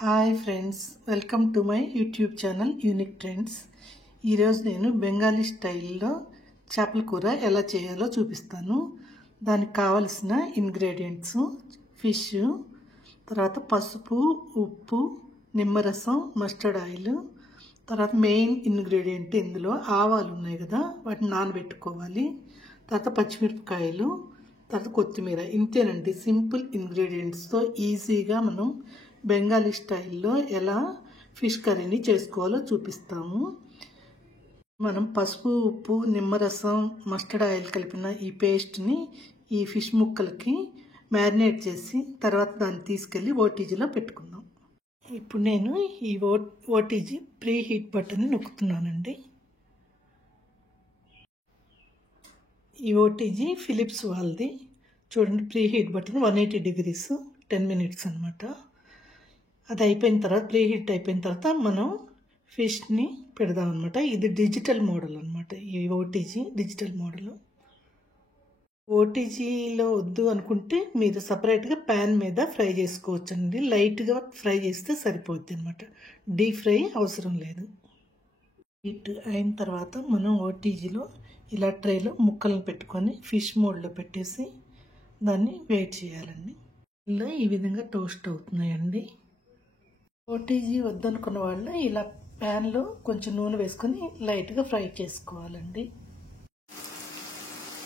Hi friends, welcome to my YouTube channel unique trends. ఈరోజు నేను బెంగాలీ స్టైల్లో చేపల కూర ఎలా చేయాలో చూపిస్తాను. దానికి కావలసిన ఇంగ్రీడియంట్స్ ఫిష్, తర్వాత పసుపు, ఉప్పు, నిమ్మరసం, మస్టర్డ్ ఆయిల్, తర్వాత మెయిన్ ఇంగ్రీడియంట్ ఇందులో ఆవాలు ఉన్నాయి కదా, వాటిని నానబెట్టుకోవాలి. తర్వాత పచ్చిమిరపకాయలు, తర్వాత కొత్తిమీర. ఇంతేనండి, సింపుల్ ఇంగ్రీడియంట్స్తో ఈజీగా మనం బెంగాలీ స్టైల్లో ఎలా ఫిష్ కర్రీని చేసుకోవాలో చూపిస్తాము. మనం పసుపు, ఉప్పు, నిమ్మరసం, మస్టర్డ్ ఆయిల్ కలిపిన ఈ పేస్ట్ని ఈ ఫిష్ ముక్కలకి మ్యారినేట్ చేసి తర్వాత దాన్ని తీసుకెళ్ళి ఓటీజీలో పెట్టుకుందాం. ఇప్పుడు నేను ఈ ఓటీజీ ప్రీ హీట్ బటన్ని నొక్కుతున్నానండి. ఈ ఓటీజీ ఫిలిప్స్ వాళ్ళది. చూడండి, pre heat button 180 degrees 10 minutes అనమాట. అది అయిపోయిన తర్వాత, ప్రీ హీట్ అయిపోయిన తర్వాత మనం ఫిష్ని పెడదాం అనమాట. ఇది డిజిటల్ మోడల్ అనమాట. ఈ ఓటీజీ డిజిటల్ మోడల్. ఓటీజీలో వద్దు అనుకుంటే మీరు సపరేట్గా ప్యాన్ మీద ఫ్రై చేసుకోవచ్చు అండి. లైట్గా ఫ్రై చేస్తే సరిపోద్ది అనమాట. డీప్ ఫ్రై అవసరం లేదు. హీట్ అయిన తర్వాత మనం ఓటీజీలో ఇలా ట్రేలో ముక్కలను పెట్టుకొని ఫిష్ మోడ్లో పెట్టేసి దాన్ని వెయిట్ చేయాలండి. ఇలా ఈ విధంగా టోస్ట్ అవుతున్నాయండి. ఓటీజీ వద్దనుకున్న వాళ్ళు ఇలా ప్యాన్లో కొంచెం నూనె వేసుకొని లైట్గా ఫ్రై చేసుకోవాలండి.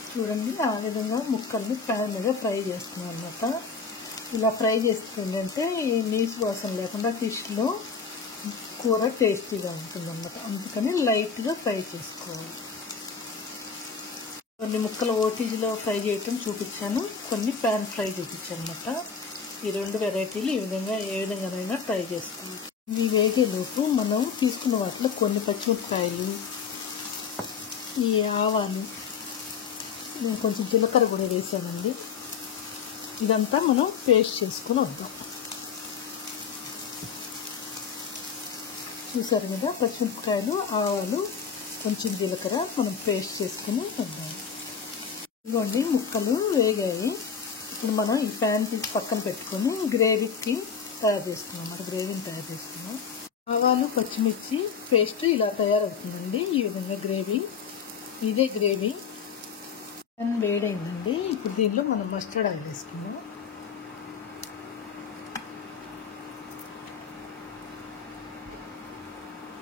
చూడండి, ఆ విధంగా ముక్కల్ని ప్యాన్ మీద ఫ్రై చేస్తున్నాం అన్నమాట. ఇలా ఫ్రై చేస్తుందంటే ఈ నీసు వాసన లేకుండా ఫిష్లో కూర టేస్టీగా ఉంటుందన్నమాట. అందుకని లైట్గా ఫ్రై చేసుకోవాలి. కొన్ని ముక్కలు ఓటీజీలో ఫ్రై చేయటం చూపించాను, కొన్ని ప్యాన్ ఫ్రై చూపించాను అన్నమాట. ఈ రెండు వెరైటీలు ఏ విధంగానైనా ట్రై చేసుకోవచ్చు. ఇవి వేగేలోపు మనం తీసుకున్న వాటిలో కొన్ని పచ్చిమిరపకాయలు, ఈ ఆవాలు, నేను కొంచెం జీలకర్ర కూడా వేసానండి. ఇదంతా మనం పేస్ట్ చేసుకుని వద్దాం. చూసారు కదా, పచ్చిమిరపకాయలు, ఆవాలు, కొంచెం జీలకర్ర మనం పేస్ట్ చేసుకుని వద్దాం. ఇదిగోండి, ముక్కలు వేగాయి. ఇప్పుడు మనం ఈ ప్యాన్ తీసి పక్కన పెట్టుకొని గ్రేవీని తయారు చేసుకున్నాం. ఆవాలు, పచ్చిమిర్చి పేస్ట్ ఇలా తయారవుతుందండి. ఈ విధంగా ఇదే గ్రేవీ. ప్యాన్ వేడైందండి. ఇప్పుడు దీనిలో మనం మస్టర్డ్ ఆయిల్ వేసుకుందాం.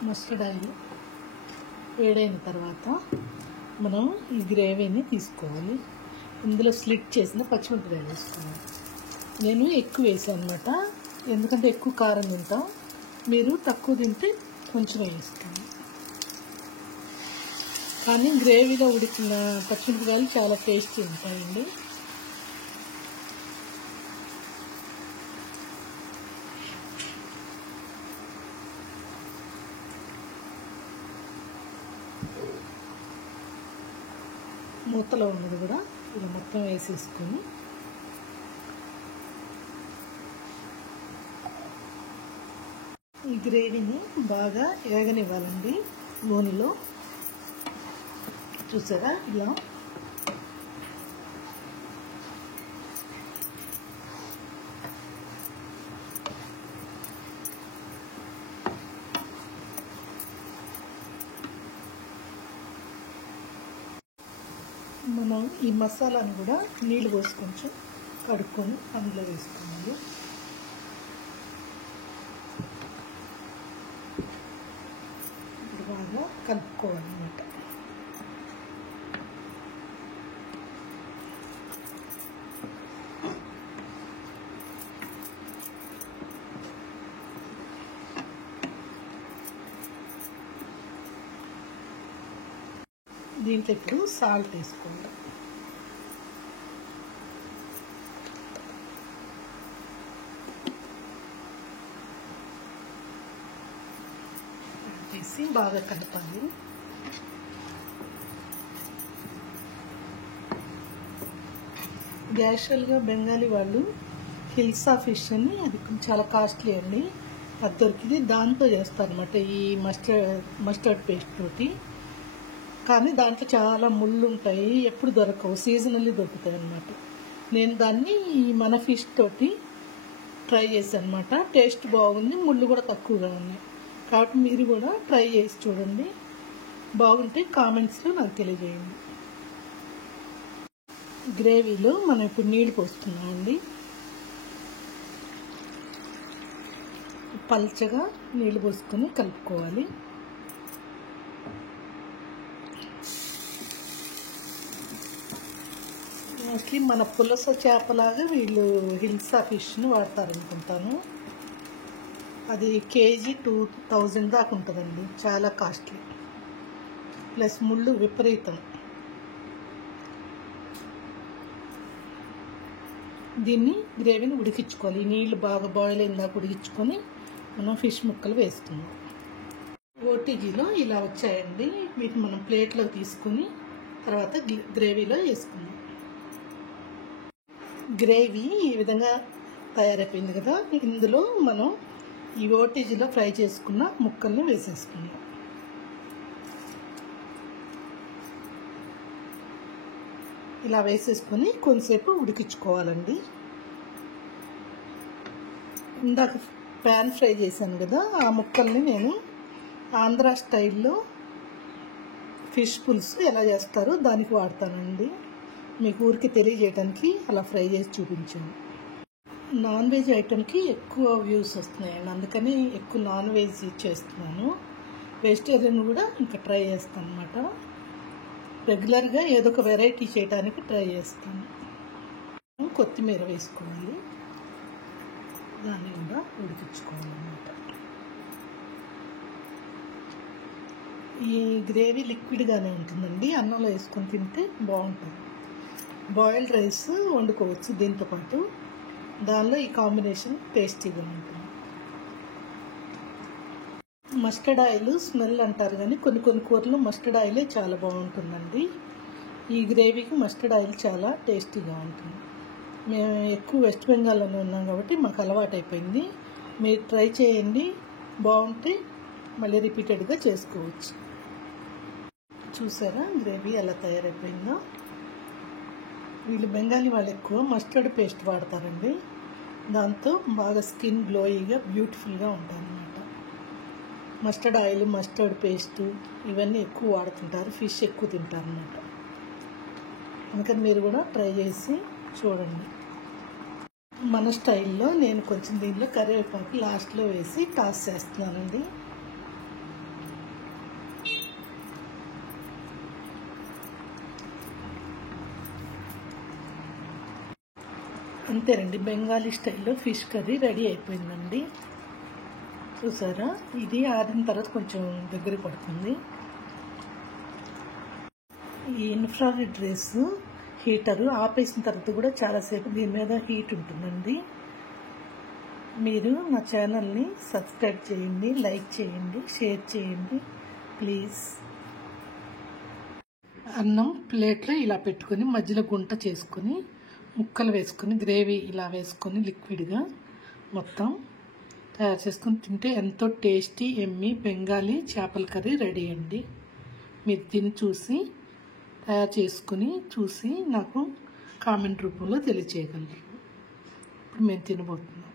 మస్టర్డ్ ఆయిల్ వేడైన తర్వాత మనం ఈ గ్రేవీని తీసుకోవాలి. ఇందులో స్లిట్ చేసిన పచ్చిమిరపకాయలు వేసుకోవాలి. నేను ఎక్కువ వేసాను అనమాట, ఎందుకంటే ఎక్కువ కారం తింటాం. మీరు తక్కువ తింటే కొంచెం వేసుకోండి. కానీ గ్రేవీలో ఉడికిన పచ్చిమిరపకాయలు చాలా టేస్టీ ఉంటాయండి. మూతలో ఉన్నది కూడా ఇలా మొత్తం వేసేసుకొని ఈ గ్రేవీని బాగా ఏగనివ్వాలండి నూనెలో. చూసారా, ఇలా మనం ఈ మసాలాను కూడా నీళ్ళు పోసి కొంచెం కడుక్కొని అందులో వేసుకోవాలి. ఇప్పుడు బాగా కలుపుకోవాలన్నమాట. దీంట్లో ఇప్పుడు సాల్ట్ వేసుకోండి. వేసి బాగా కలపాలి. యాక్చువల్గా బెంగాలీ వాళ్ళు హిల్సా ఫిష్ అని, అది చాలా కాస్ట్లీ అండి, అది దొరికింది. దాంతో చేస్తారనమాట ఈ మస్టర్డ్ పేస్ట్ తోటి. కానీ దాంట్లో చాలా ముళ్ళు ఉంటాయి, ఎప్పుడు దొరకవు, సీజనల్లీ దొరుకుతాయి అన్నమాట. నేను దాన్ని మన ఫిష్ తోటి ట్రై చేశాను అనమాట. టేస్ట్ బాగుంది, ముళ్ళు కూడా తక్కువగా ఉన్నాయి. కాబట్టి మీరు కూడా ట్రై చేసి చూడండి. బాగుంటే కామెంట్స్లో నాకు తెలియజేయండి. గ్రేవీలో మనం ఇప్పుడు నీళ్ళు పోస్తున్నామండి. పల్చగా నీళ్ళు పోసుకొని కలుపుకోవాలి. మోస్ట్లీ మన పులస చేపలాగా వీళ్ళు హిల్సా ఫిష్ని వాడతారనుకుంటాను. అది కేజీ 2000 దాకా ఉంటుందండి. చాలా కాస్ట్లీ, ప్లస్ ముళ్ళు విపరీతం. దీన్ని గ్రేవీని ఉడికించుకోవాలి. ఈ నీళ్ళు బాగా బాయిల్ అయిందాక ఉడికించుకొని మనం ఫిష్ ముక్కలు వేసుకుందాం. ఓటీజీలో ఇలా వచ్చాయండి. వీటిని మనం ప్లేట్లో తీసుకొని తర్వాత గ్రేవీలో వేసుకుందాం. గ్రేవీ ఈ విధంగా తయారైపోయింది కదా. ఇందులో మనం ఈ ఓటీజీలో ఫ్రై చేసుకున్న ముక్కల్ని వేసేసుకుందాం. ఇలా వేసేసుకొని కొంతసేపు ఉడికించుకోవాలండి. ఇందాక ప్యాన్ ఫ్రై చేశాను కదా, ఆ ముక్కల్ని నేను ఆంధ్ర స్టైల్లో ఫిష్ పులుసు ఎలా చేస్తారో దానికి వాడతానండి. మీకు ఊరికి తెలియజేయడానికి అలా ఫ్రై చేసి చూపించాను. నాన్ వెజ్ ఐటెంకి ఎక్కువ వ్యూస్ వస్తున్నాయండి, అందుకని ఎక్కువ నాన్ వెజ్ చేస్తున్నాను. వెజిటేరియన్ కూడా ఇంకా ట్రై చేస్తాను అన్నమాట. రెగ్యులర్గా ఏదో ఒక వెరైటీ చేయడానికి ట్రై చేస్తాను. కొత్తిమీర వేసుకోవాలి, దాన్ని కూడా ఉడికించుకోవాలన్నమాట. ఈ గ్రేవీ లిక్విడ్గానే ఉంటుందండి. అన్నంలో వేసుకొని తింటే బాగుంటుంది. బాయిల్డ్ రైస్ వండుకోవచ్చు దీంతోపాటు. దానిలో ఈ కాంబినేషన్ టేస్టీగా ఉంటుంది. మస్టర్డ్ ఆయిల్ స్మెల్ అంటారు కానీ కొన్ని కూరలు మస్టర్డ్ ఆయిలే చాలా బాగుంటుందండి. ఈ గ్రేవీకి మస్టర్డ్ ఆయిల్ చాలా టేస్టీగా ఉంటుంది. మేము ఎక్కువ వెస్ట్ బెంగాల్లోనే ఉన్నాం కాబట్టి మాకు అలవాటు అయిపోయింది. మీరు ట్రై చేయండి, బాగుంటే మళ్ళీ రిపీటెడ్గా చేసుకోవచ్చు. చూసారా గ్రేవీ ఎలా తయారైపోయిందో. వీళ్ళు బెంగాలీ వాళ్ళు ఎక్కువ మస్టర్డ్ పేస్ట్ వాడతారండి. దాంతో బాగా స్కిన్ గ్లోయిగా బ్యూటిఫుల్గా ఉంటారన్నమాట. మస్టర్డ్ ఆయిల్, మస్టర్డ్ పేస్ట్ ఇవన్నీ ఎక్కువ వాడుతుంటారు. ఫిష్ ఎక్కువ తింటారన్నమాట. అందుకని మీరు కూడా ట్రై చేసి చూడండి. మన స్టైల్లో నేను కొంచెం దీనిలో కరివేపాకు లాస్ట్లో వేసి టాస్ చేస్తున్నానండి. అంతేనండి, బెంగాలీ స్టైల్లో ఫిష్ కర్రీ రెడీ అయిపోయిందండి. చూసారా, ఇది ఆరిన తర్వాత కొంచెం దగ్గర పడుతుంది. ఈ ఇన్ఫ్రారెడ్ రేస్ హీటరు ఆపేసిన తర్వాత కూడా చాలాసేపు దీని మీద హీట్ ఉంటుందండి. మీరు నా ఛానల్ని సబ్స్క్రైబ్ చేయండి, లైక్ చేయండి, షేర్ చేయండి ప్లీజ్. అన్నం ప్లేట్లో ఇలా పెట్టుకొని మధ్యలో గుంట చేసుకొని ముక్కలు వేసుకొని గ్రేవీ ఇలా వేసుకొని లిక్విడ్గా మొత్తం తయారు చేసుకొని తింటే ఎంతో టేస్టీ ఎమ్మీ బెంగాలీ చేపల కర్రీ రెడీ అండి. మీరు తిని చూసి తయారు చేసుకుని చూసి నాకు కామెంట్ రూపంలో తెలియచేయగలరు. ఇప్పుడు మేము తినబోతున్నాం.